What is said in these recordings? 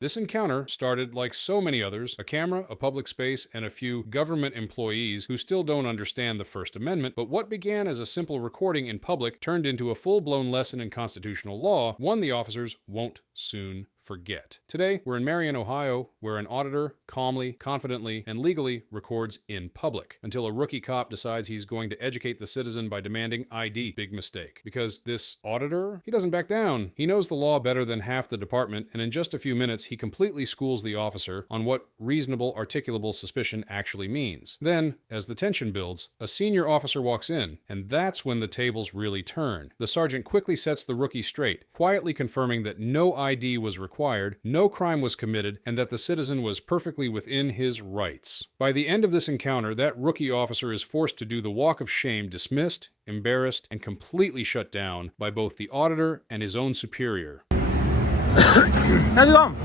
This encounter started like so many others, a camera, a public space, and a few government employees who still don't understand the First Amendment, but what began as a simple recording in public turned into a full-blown lesson in constitutional law, one the officers won't soon forget. Today, we're in Marion, Ohio, where an auditor calmly, confidently, and legally records in public until a rookie cop decides he's going to educate the citizen by demanding ID. Big mistake. Because this auditor, he doesn't back down. He knows the law better than half the department, and in just a few minutes, he completely schools the officer on what reasonable, articulable suspicion actually means. Then, as the tension builds, a senior officer walks in, and that's when the tables really turn. The sergeant quickly sets the rookie straight, quietly confirming that no ID was required, no crime was committed, and that the citizen was perfectly within his rights. By the end of this encounter, that rookie officer is forced to do the walk of shame, dismissed, embarrassed, and completely shut down by both the auditor and his own superior. How's it going?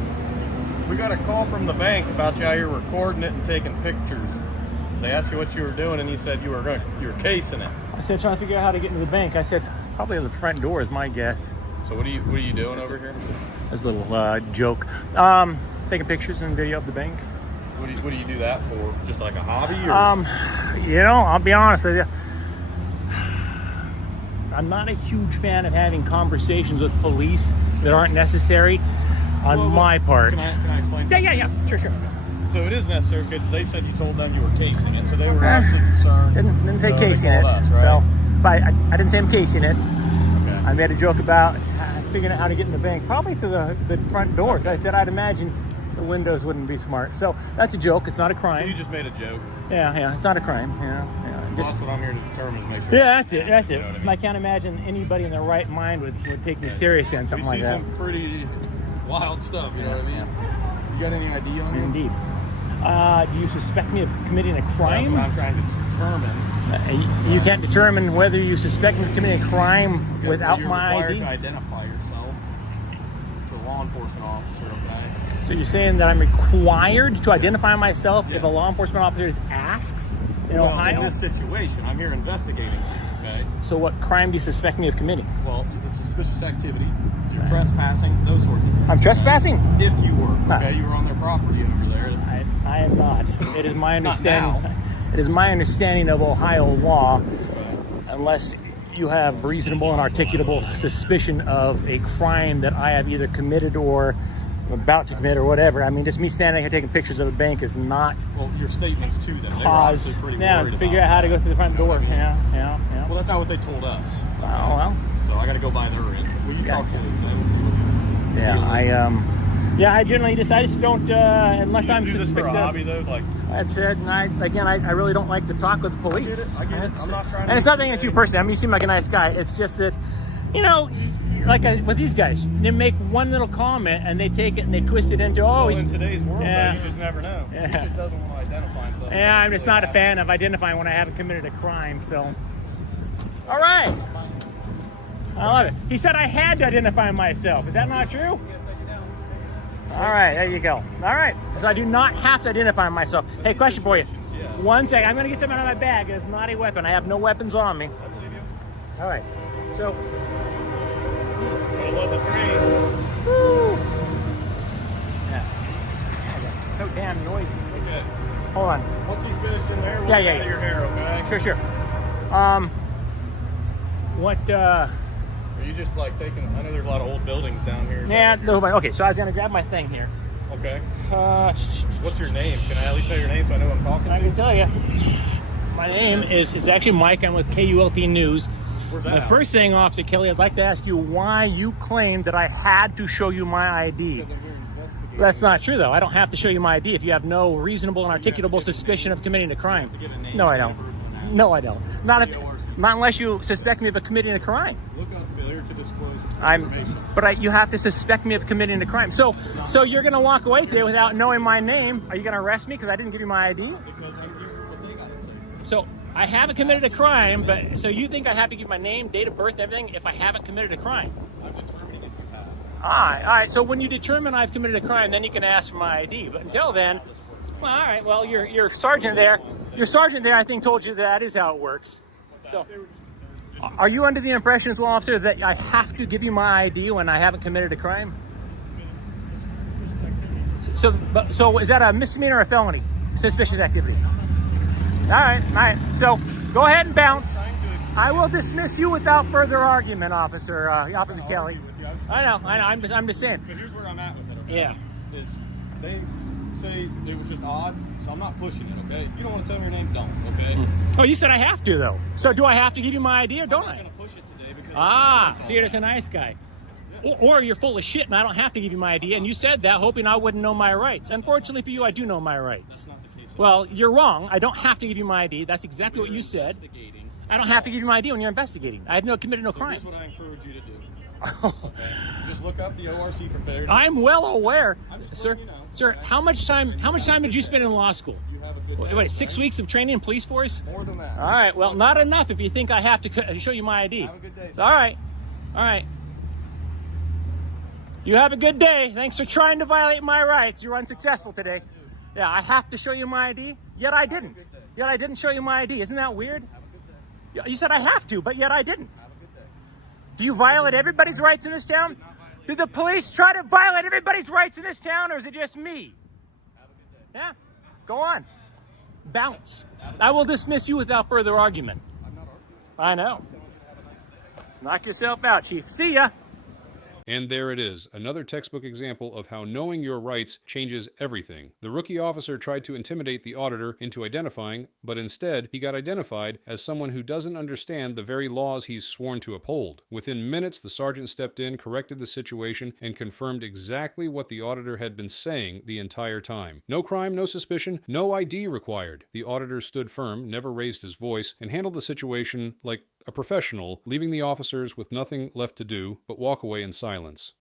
We got a call from the bank about you out here recording it and taking pictures. They asked you what you were doing, and you said you were casing it. I said trying to figure out how to get into the bank. I said probably the front door is my guess. So what are you doing over here? That's a little joke. Taking pictures and video of the bank. What do you do that for? Just like a hobby? Or? You know, I'll be honest with you. I'm not a huge fan of having conversations with police that aren't necessary on my part. Can I explain something? Yeah. Sure. So it is necessary because they said you told them you were casing it, so they were actually concerned. Didn't say casing it. Us, right? So, but I didn't say I'm casing it. Okay. I made a joke about figuring out how to get in the bank, probably through the front doors. Okay. I said I'd imagine the windows wouldn't be smart. So that's a joke. It's not a crime. So you just made a joke. Yeah. It's not a crime. Yeah. Well, that's what I'm here to determine, is make sure. Yeah, that's it. You know what I mean? I can't imagine anybody in their right mind would take me seriously on something like that. We see some pretty wild stuff, you know what I mean? You got any ID on you? Indeed. Do you suspect me of committing a crime? That's what I'm trying to determine. You can't determine whether you suspect me of committing a crime without my ID? You're required to identify yourself to a law enforcement officer, okay? So you're saying that I'm required to identify myself if a law enforcement officer asks in Ohio? In this situation, I'm here investigating this, okay? So what crime do you suspect me of committing? Well, it's suspicious activity. You're trespassing, those sorts of things. I'm trespassing? If you were, okay? You were on their property over there. I am not. It is my understanding. It is my understanding of Ohio law, unless you have reasonable and articulable suspicion of a crime that I have either committed or about to commit or whatever. I mean, just me standing here taking pictures of a bank is not well, your statements to them. Cause. To figure out how to go through the front door. Yeah. Well, that's not what they told us. Oh, well. So I got to go by their end. Will you talk to them? I generally just don't unless I'm suspected. For a hobby though, like that's it. And I really don't like to talk with the police. I get it. I'm not trying. And it's nothing against you personally. I mean, you seem like a nice guy. It's just that, with these guys, they make one little comment and they take it and they twist it into in today's world, though, you just never know. He just doesn't want to identify himself. Yeah, I'm just not a fan of identifying when I haven't committed a crime. So, all right. I love it. He said I had to identify myself. Is that not true? All right, there you go. All right, so I do not have to identify myself. Hey, question for you. One second, I'm going to get something out of my bag. It's not a weapon. I have no weapons on me. I believe you. All right, so. I love the trains. Woo. Yeah. It's so damn noisy. Okay. Hold on. Once he's finished in there, we'll get out of your hair, okay? Sure. Are you just like taking? I know there's a lot of old buildings down here. Yeah, no, but okay. So I was gonna grab my thing here. Okay. What's your name? Can I at least know your name so I know who I'm talking to? I can tell you. My name is actually Mike. I'm with KULT News. Where's that? The first thing, Officer Kelly, I'd like to ask you why you claim that I had to show you my ID. That's not true, though. I don't have to show you my ID if you have no reasonable and articulable suspicion of committing a crime. No, I don't. No, I don't. Not unless you suspect me of committing a crime. Look up failure to disclose information. You have to suspect me of committing a crime. So you're going to walk away today without knowing my name. Are you going to arrest me because I didn't give you my ID? Because I give what they got to say. So I haven't committed a crime, but so you think I have to give my name, date of birth, and everything if I haven't committed a crime? I'm determining if you have. All right. So when you determine I've committed a crime, then you can ask for my ID. But until then, well, all right. Well, your sergeant there, I think told you that is how it works. So, are you under the impression as well, officer, that I have to give you my ID when I haven't committed a crime? So is that a misdemeanor or a felony? Suspicious activity. All right. So go ahead and bounce. I will dismiss you without further argument, Officer Kelly. I know. I'm just saying. But here's where I'm at with it. Okay? Yeah. Is they say it was just odd, so I'm not pushing it. Okay. If you don't want to tell me your name, don't. Okay. Oh, you said I have to though. So do I have to give you my ID or don't I'm not I? gonna push it today because So you're just a nice guy. Or you're full of shit and I don't have to give you my ID. And you said that hoping I wouldn't know my rights. Unfortunately for you, I do know my rights. That's not the case. Well, you're wrong. I don't have to give you my ID. That's exactly what you said. Investigating. I don't have to give you my ID when you're investigating. I have committed no crime. Here's what I encourage you to do. Okay? Just look up the ORC for failure. I'm well aware, I'm just sir. letting you know. Sir, how much time did you spend in law school? You have a good day. Wait, 6 weeks of training in police force? More than that. All right. Well, not enough if you think I have to show you my ID. Have a good day, sir. All right. You have a good day. Thanks for trying to violate my rights. You're unsuccessful today. Yeah, I have to show you my ID, yet I didn't. Yet I didn't show you my ID. Isn't that weird? You said I have to, but yet I didn't. Do you violate everybody's rights in this town? Did the police try to violate everybody's rights in this town, or is it just me? Yeah, go on. Bounce. I will dismiss you without further argument. I know. Knock yourself out, Chief. See ya. And there it is, another textbook example of how knowing your rights changes everything. The rookie officer tried to intimidate the auditor into identifying, but instead he got identified as someone who doesn't understand the very laws he's sworn to uphold. Within minutes, the sergeant stepped in, corrected the situation, and confirmed exactly what the auditor had been saying the entire time. No crime, no suspicion, no ID required. The auditor stood firm, never raised his voice, and handled the situation like a professional, leaving the officers with nothing left to do but walk away in silence.